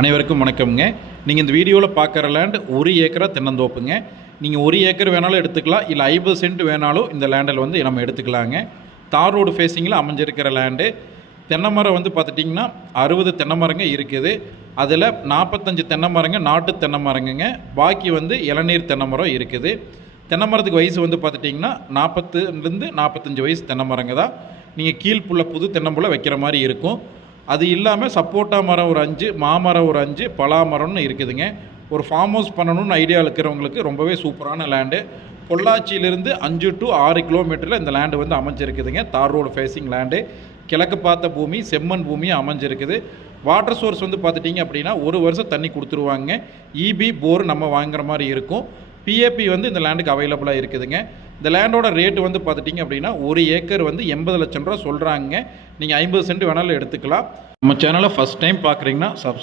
அனைவருக்கும் வணக்கம்ங்க. நீங்கள் இந்த வீடியோவில் பார்க்குற லேண்ட் 1 ஏக்கரா தென்னந்தோப்புங்க. நீங்கள் 1 ஏக்கர் வேணாலும் எடுத்துக்கலாம், இல்லை 50 சென்ட் வேணாலும் இந்த லேண்டில் வந்து நம்ம எடுத்துக்கலாங்க. தார் ரோடு ஃபேஸிங்கில் அமைஞ்சிருக்கிற லேண்டு. தென்னை மரம் வந்து பார்த்துட்டிங்கன்னா 60 தென்னை மரங்க இருக்குது. அதில் 45 தென்னை மரங்க நாட்டு தென்னை மரங்க, பாக்கி வந்து இளநீர் தென்னை மரம் இருக்குது. தென்னை மரத்துக்கு வயசு வந்து பார்த்துட்டிங்கன்னா 40லேருந்து 45 வயசு தென்னை மரங்க தான். நீங்கள் கீழ்ப்புள்ள புது தென்னம்புள்ள வைக்கிற மாதிரி இருக்கும். அது இல்லாமல் சப்போட்டா மரம் ஒரு 5, மாமரம் ஒரு 5, பலா மரம்னு இருக்குதுங்க. ஒரு ஃபார்ம் ஹவுஸ் பண்ணணும்னு ஐடியா இருக்கிறவங்களுக்கு ரொம்பவே சூப்பரான லேண்டு. பொள்ளாச்சியிலிருந்து 5 to 6 கிலோமீட்டரில் இந்த லேண்டு வந்து அமைஞ்சிருக்குதுங்க. தார் ரோடு ஃபேஸிங் லேண்டு, கிழக்கு பார்த்த பூமி, செம்மண் பூமியும் அமைஞ்சிருக்குது. வாட்டர் சோர்ஸ் வந்து பார்த்துட்டிங்க அப்படின்னா 1 வருஷம் தண்ணி கொடுத்துருவாங்க. இபி போர் நம்ம வாங்குற மாதிரி இருக்கும். பிஏபி வந்து இந்த லேண்டுக்கு அவைலபிளாக இருக்குதுங்க. இந்த லேண்டோட ரேட்டு வந்து பார்த்துட்டிங்க அப்படின்னா 1 ஏக்கர் வந்து 80 லட்சம் ரூபா சொல்கிறாங்க. நீங்கள் 50 சென்ட் வேணாலும் எடுத்துக்கலாம். நம்ம சேனலை ஃபஸ்ட் டைம் பார்க்குறீங்கன்னா சப்ஸ்கிரைப்